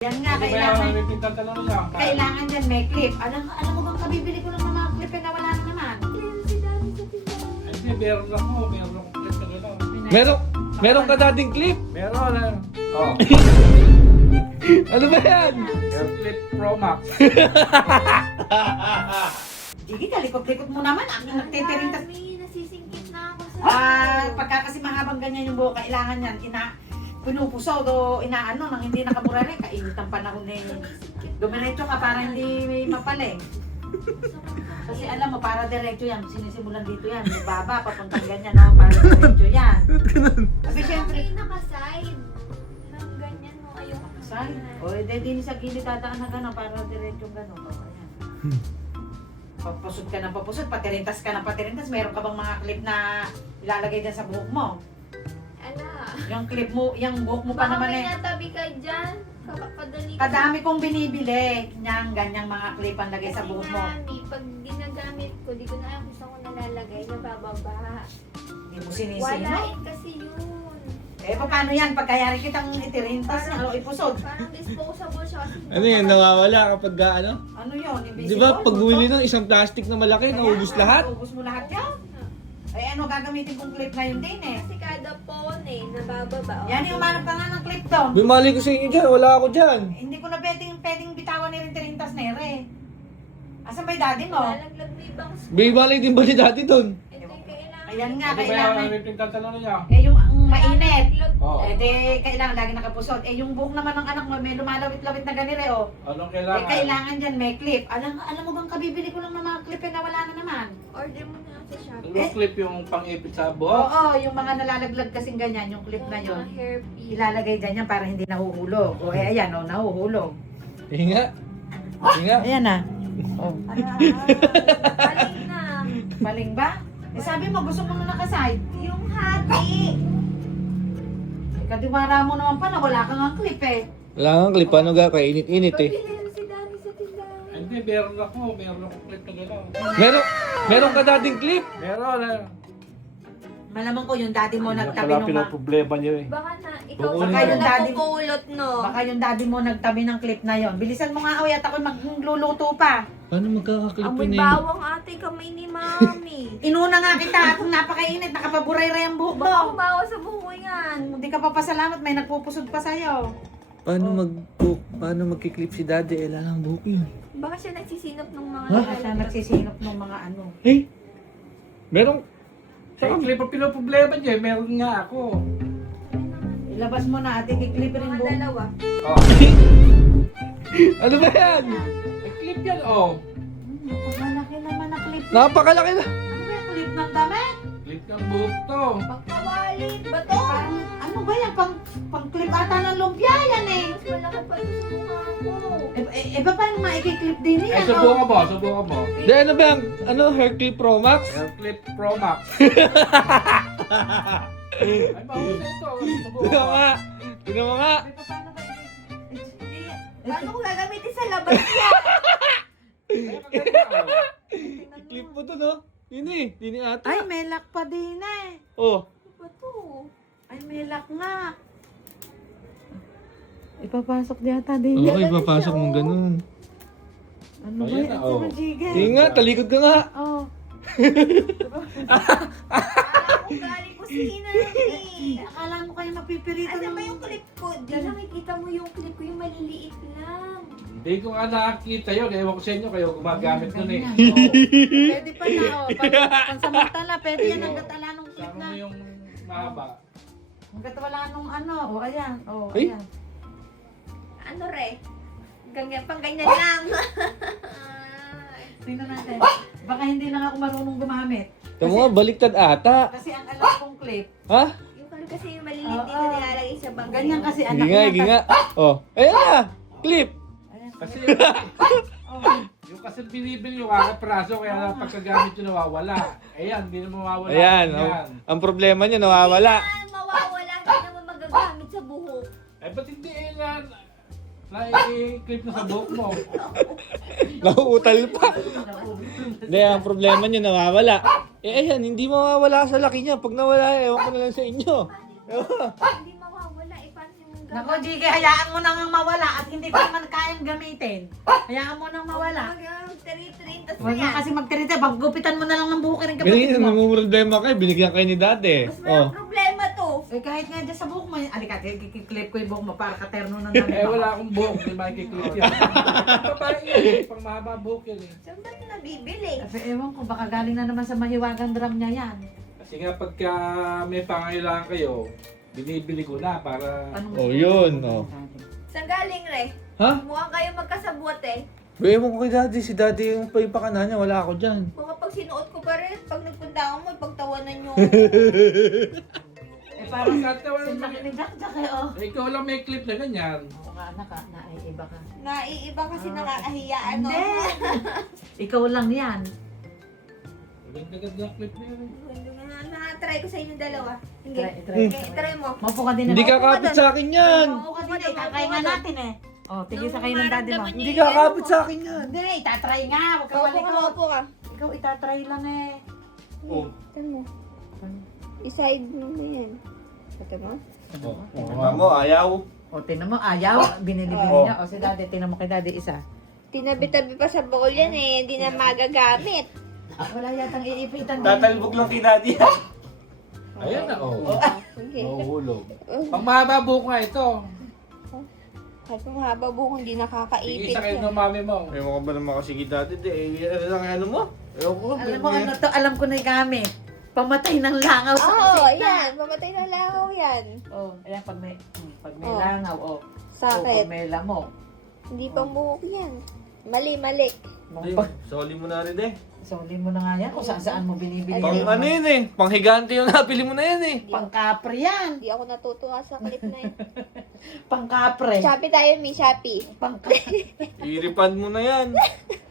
Yan nga, kailangan dyan may clip. Alam mo bang kabibili ko lang ng mga clip na wala na naman? Hindi, meron akong clip na gano'n. Meron ka dating clip? Meron. Oh, Ano ba yan? Air Clip Pro Max. Sige, kalikot-likot mo naman. Ang nagtitirintas. Nasisingkit na ako sa... Pagka kasi mahabang ganyan yung buhok, kailangan yan. Pinupusaw o inaano nang hindi nakabura rin. Kainit ang panahon eh. Dumiretso ka para hindi may mapaling. Kasi alam mo, para diretso yan. Sinisimulan dito yan. May baba, papuntang ganyan. No? Para diretso yan. Kasi syempre, May nakaside. Nang ganyan mo ayoko. saan? O, hindi sa gilid dadaan na gano'n para diretso gano'n. O, ayan. Papusod ka ng papusod, patirintas ka ng patirintas. Meron ka bang mga clip na ilalagay dyan sa buhok mo? Ala. Yung clip mo, yung buhok mo pa Baka naman may eh. natabi ka dyan. Kadali ka. Kadami kong binibili niyang ganyang mga clip ang lagay sa Kasi buhok mo. nga, pag ginagamit ko, di ko na alam kung saan ko nalalagay, nabababa. Hindi mo sinisino. Walain kasi yun. Eh, paano yan? Pagkayari kitang itirintas niya, ano, ipusod. Parang disposable siya kasi. Ano yun, nawawala kapag ano? Ano yun? Di ba pag bumili ng isang plastic na malaki, naubos lahat? Ubus mo lahat yan? Eh, ano gagamitin kong clip na yun din eh? Kasi kada phone nabababa. Yan yung umanap ka nga ng clip doon. Bumali ko sa inyo dyan, wala ako dyan. Hindi ko na pwedeng bitawan ni rin tirintas na ere. Asan ba yung daddy mo? Lalaglag mo ibang spoon. Bumali din ba ni dati doon? Ito yung kailangan. Ayan nga, Ano ba kailangan. yung pinagtatanong niya? Eh, yung mainit. Oh, Eh, di, kailangan lagi nakapusot. Eh, yung buhok naman ng anak mo, may lumalawit-lawit na ganire, oh. anong Eh, kailangan? kailangan dyan, may clip. Alam mo bang kabibili ko lang ng mga clip na wala na naman? Order mo na sa Shopee. Anong clip yung pang-ipit sa Oo, buhok? yung mga nalalaglag kasing ganyan, yung clip na yun. Mga hairpin. Ilalagay dyan yan para hindi nahuhulog. O, eh, ayan, oh, nahuhulog. Hinga. Hinga. Ayan na. Oh. Galing na. Baling ba? Eh, sabi mo, gusto mo na nakaside. Yung hati. Kadiwara mo naman pa na wala kang ang clip eh. Wala kang clip, ano ga? Kainit-init eh. Pabili na si Danny sa tindahan. Hindi, meron akong clip na gano'n. Meron ka dating clip? Meron. Malamang ko yung daddy mo nagtabi Wala ng pinoproblema niyo eh. Baka na, ikaw Kukunin baka ko. yung daddy napupulot, no? Baka yung daddy mo nagtabi ng clip na yon. Bilisan mo nga, oy, at ako magluluto pa. Paano magkakaklip Amoy yun eh? bawang ate kamay ni mami. Inuna nga kita at napakainit, nakapaburay-ray ang buhok Baka mo. umawa sa buho yan. Hindi ka pa pasalamat, may nagpupusod pa sa'yo. Paano magkiklip si daddy? Eh, lalang buhok yun. Baka siya nagsisinop ng mga Baka siya nagsisinop ng mga ano. Hey! Merong... Sa clip ang pinoproblema niya, meron nga ako. Ilabas mo na, ate, kiklip rin Mga buhok. dalawa. Oh, Ano ba yan? may clip yan, oh. Malaki naman na clip. Napakalaki na! Ano ba yung clip ng damit? Clip ng buhok to. Pagkawalit ba to? Parang, ano ba yan? Pang clip ata ng lumpia yan eh. Mas malaki pa ito sa mukha ko. Ba paano maikiklip din Ay, yan? subukan mo. Di, ano ba yung... Ano? Hair clip Pro Max? Air Clip Pro Max. Ay, bawal na ito. Subukan Tingnan mo mo. nga! Tingnan mo nga! Paano ba Paano ko gagamitin sa labas yan? Ay, maganda, oh. Clip mo to, no? Yun eh. Yun eh ata. Ay, may lock pa din eh. Oh. Ano ba to? Ay, may lock nga. Ipapasok di ata din. Oo, ipapasok mong ganun. Ano ba Ayan yan? na, Ano oh. ba, Jigay? Hindi nga, talikod ka nga. Oh. Ako galing kusina eh. Akala mo kayo mapipiritan Ano ba yung clip ko? Di nakikita mo yung clip ko, yung maliliit lang. Hindi ko nga nakakita yun. Ewan ko sa inyo, kayo gumagamit nun eh. Ganyan, oh. Pwede pa na, oh. Pansamantala, pwede yan hanggat ala nung clip Sama na. mo yung mahaba. Hanggat wala nung ano. Oh, ayan. Oh, Ay. ayan. Ano re? Ganyan, pang ganyan lang. Tingnan natin. Baka hindi lang ako marunong gumamit. Ito mo nga, baliktad ata. Kasi ang alam kong clip, Ha? Yung clip kasi yung maliliit Oo. din na nilalagay sa bangko. ganyan kasi anak Hindi nga, hindi nga. Oh. Ayan na! Clip! Ayan. Kasi yung, Oh. yung kasi binibili yung kada praso, kaya pagkagamit yung nawawala. Ayan, hindi na mawawala. Ayan. Ang problema niya, nawawala. Hindi mawawala, hindi naman magagamit sa buhok. Eh, ba't hindi yan? Na-clip na sa buhok mo. Nauutal pa. Hindi, ang problema niya, nawawala. Eh, ayan, hindi mawawala sa laki niya. Pag nawala, ewan ko na lang sa inyo. Hindi mawawala, eh paano yung Nako, Jiggy, hayaan mo nang mawala at hindi ko naman kayang gamitin. Hayaan mo nang mawala. Mag-tiri-tiri, tas Huwag na kasi magtirita, paggupitan mo na lang ng buhok rin Ganyan, kapatid mo. namumroblema kayo. Binigyan kayo ni dati. mas walang problema to. Eh kahit nga dyan sa buhok mo, alika, kikiklip ko yung buhok mo para katerno ng Eh wala akong buhok, hindi makikiklip yan. Babae yan, eh, pang mahaba buhok yan eh. Saan ba ito nabibili? Kasi ewan ko, baka galing na naman sa mahiwagang drum niya yan. Kasi nga pagka may pangailangan kayo, binibili ko na para... Anong Oh, yun, oh. Saan galing, Re? Ha? Mukhang kayo magkasabot eh. Ewan ko kay daddy. Si daddy yung paipakanan niya. Wala ako dyan. Baka pag sinuot ko pa rin, pag nagpunta ako mo, pagtawanan nyo. Eh parang Nagkatawa si naman Jack ni Jack, Jack eh oh. Eh, ikaw lang may clip na ganyan. Oo nga anak ah, naiiba ka. Naiiba kasi nakakahiya, ano? Hindi! Ikaw lang yan. Ganda-ganda ang clip na yan eh. Na-try ko sa inyo dalawa. Sige, Try try mo. Maupo ka din Hindi naman. kakapit sa akin yan. Maupo ka din eh, tatry nga natin eh. Oh, tigil sa kayo ng daddy mo. Hindi kakapit sa akin yan. Hindi, itatry nga. Huwag ka Maupo ka, malikot. maupo ka. Ikaw itatry lang eh. Oh. Saan mo? I-side mo na yan. Ito mo? Mo, ayaw. O, tinan mo, ayaw. Binili-bili Oo. niya. O, si daddy, tinan mo kay daddy isa. Tinabi-tabi pa sa bowl yan eh, hindi na magagamit. Wala yatang iipitan din. Tatalbog lang kay daddy yan. Ayan na, oh. Sige. Mahuhulog. Pang mahaba buhok nga ito. Kasi kung haba buhok, hindi Sige, nakakaipit sa kayo yan. ng mami mo. Ewan ko ba naman kasi kay daddy. Ano lang ano mo? Ewan ko. Alam mo ano to, alam ko na yung gamit. Pamatay ng langaw sa Oo, kusina. yan. Mamatay na langaw yan. Oh, ayan pag may Oh. langaw, oh. Oh, Sakit. pag may lamok. Hindi pang buhok yan. Mali, mali. Ayun, soli mo na rin eh. Soli mo na nga yan kung saan mo binibili. Pang ano yun eh. Pang higante yung napili mo na yan eh. Pang kapre yan. Hindi ako natutuwa sa clip na yun. Pang kapre. Shopee tayo, may Shopee. Pang Iripan mo na yan.